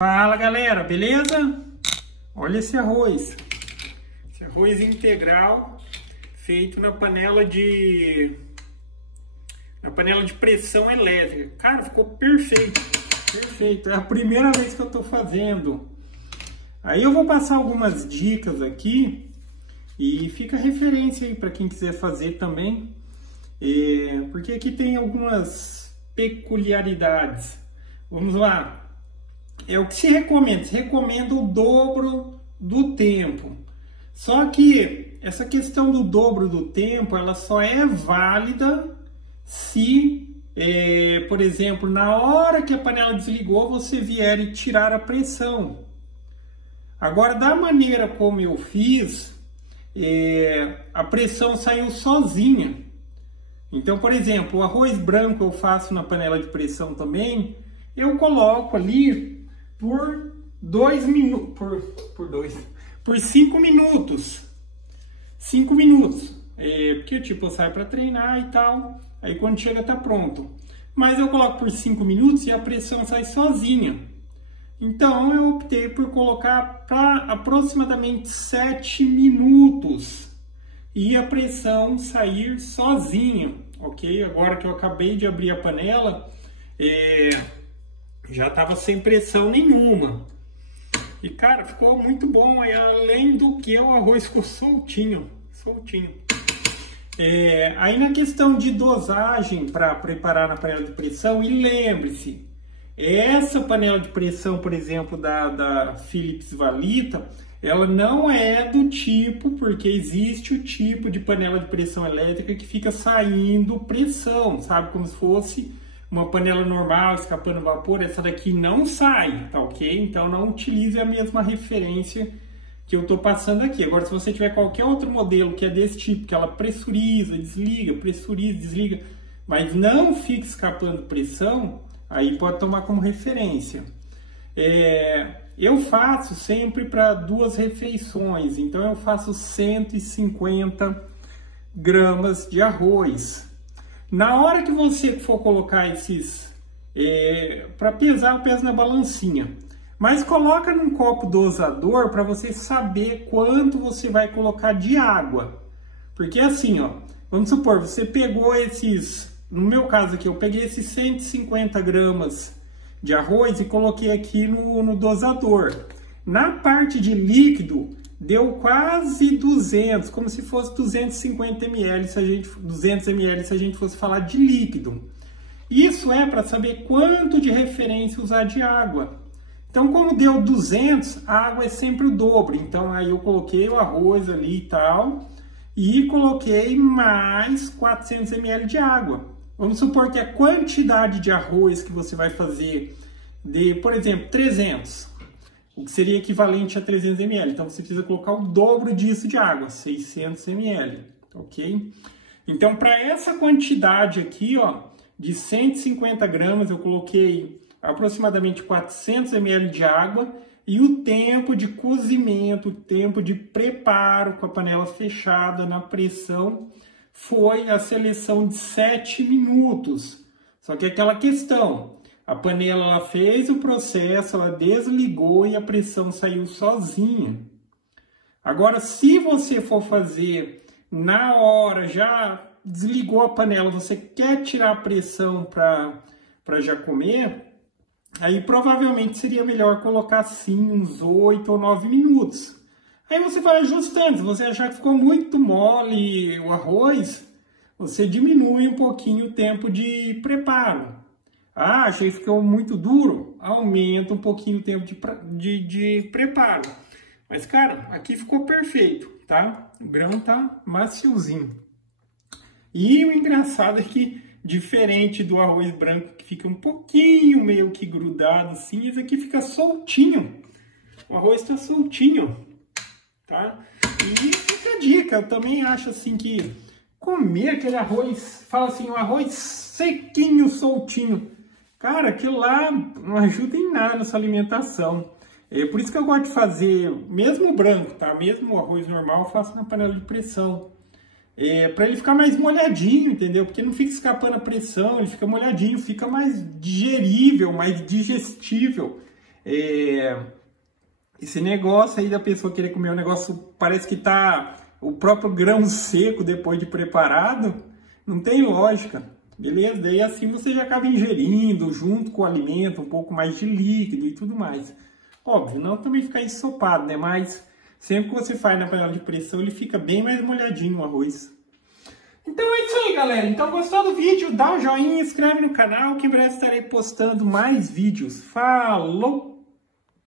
Fala galera, beleza? Olha esse arroz. Esse arroz integral feito na panela de pressão elétrica. Cara, ficou perfeito. Perfeito. É a primeira vez que eu tô fazendo. Aí eu vou passar algumas dicas aqui e fica referência aí para quem quiser fazer também. Porque aqui tem algumas peculiaridades. Vamos lá. É o que se recomenda. Se recomenda o dobro do tempo. Só que essa questão do dobro do tempo, ela só é válida se, por exemplo, na hora que a panela desligou, você vier e tirar a pressão. Agora, da maneira como eu fiz, a pressão saiu sozinha. Então, por exemplo, o arroz branco eu faço na panela de pressão também. Eu coloco ali por 2 minutos, por 5 minutos. 5 minutos. Porque tipo, eu saio para treinar e tal. Aí quando chega tá pronto. Mas eu coloco por 5 minutos e a pressão sai sozinha. Então eu optei por colocar para aproximadamente 7 minutos. E a pressão sair sozinha. Ok? Agora que eu acabei de abrir a panela, já estava sem pressão nenhuma. E cara, ficou muito bom. Aí, além do que o arroz ficou soltinho. Aí na questão de dosagem para preparar na panela de pressão, e lembre-se, essa panela de pressão, por exemplo, da Philips Valita, ela não é do tipo, porque existe o tipo de panela de pressão elétrica que fica saindo pressão, sabe? Como se fosse uma panela normal, escapando vapor. Essa daqui não sai, tá ok? Então não utilize a mesma referência que eu estou passando aqui. Agora, se você tiver qualquer outro modelo que é desse tipo, que ela pressuriza, desliga, mas não fica escapando pressão, aí pode tomar como referência. Eu faço sempre para 2 refeições, então eu faço 150 gramas de arroz. Na hora que você for colocar esses, para pesar, eu peso na balancinha. Mas coloca num copo dosador para você saber quanto você vai colocar de água. Porque assim, ó, vamos supor, você pegou esses, no meu caso aqui, eu peguei esses 150 gramas de arroz e coloquei aqui no dosador. Na parte de líquido, deu quase 200, como se fosse 250 ml, 200 ml se a gente fosse falar de líquido. Isso é para saber quanto de referência usar de água. Então, como deu 200, a água é sempre o dobro. Então, aí eu coloquei o arroz ali e tal, e coloquei mais 400 ml de água. Vamos supor que a quantidade de arroz que você vai fazer de, por exemplo, 300, o que seria equivalente a 300 ml. Então, você precisa colocar o dobro disso de água, 600 ml, ok? Então, para essa quantidade aqui, ó, de 150 gramas, eu coloquei aproximadamente 400 ml de água, e o tempo de cozimento, o tempo de preparo com a panela fechada na pressão foi a seleção de 7 minutos. Só que aquela questão, a panela ela fez o processo, ela desligou e a pressão saiu sozinha. Agora, se você for fazer na hora, já desligou a panela, você quer tirar a pressão para já comer, aí provavelmente seria melhor colocar assim uns 8 ou 9 minutos. Aí você vai ajustando. Se você achar que ficou muito mole o arroz, você diminui um pouquinho o tempo de preparo. Ah, achei que ficou muito duro, aumenta um pouquinho o tempo de preparo. Mas, cara, aqui ficou perfeito, tá? O grão tá maciozinho. E o engraçado é que, diferente do arroz branco, que fica um pouquinho meio que grudado assim, esse aqui fica soltinho. O arroz tá soltinho, tá? E fica a dica, eu também acho assim que comer aquele arroz, fala assim, um arroz sequinho, soltinho, cara, aquilo lá não ajuda em nada na sua alimentação. Por isso que eu gosto de fazer, mesmo o branco, tá? Mesmo o arroz normal, eu faço na panela de pressão. Para ele ficar mais molhadinho, entendeu? Porque não fica escapando a pressão, ele fica molhadinho, fica mais digerível, mais digestível. esse negócio aí da pessoa querer comer um negócio, parece que tá o próprio grão seco depois de preparado, não tem lógica, beleza? Daí assim você já acaba ingerindo junto com o alimento um pouco mais de líquido e tudo mais. Óbvio, não também ficar ensopado, né? Mas sempre que você faz na panela de pressão, ele fica bem mais molhadinho o arroz. Então é isso aí, galera. Então, gostou do vídeo? Dá um joinha, inscreve no canal que em breve estarei postando mais vídeos. Falou!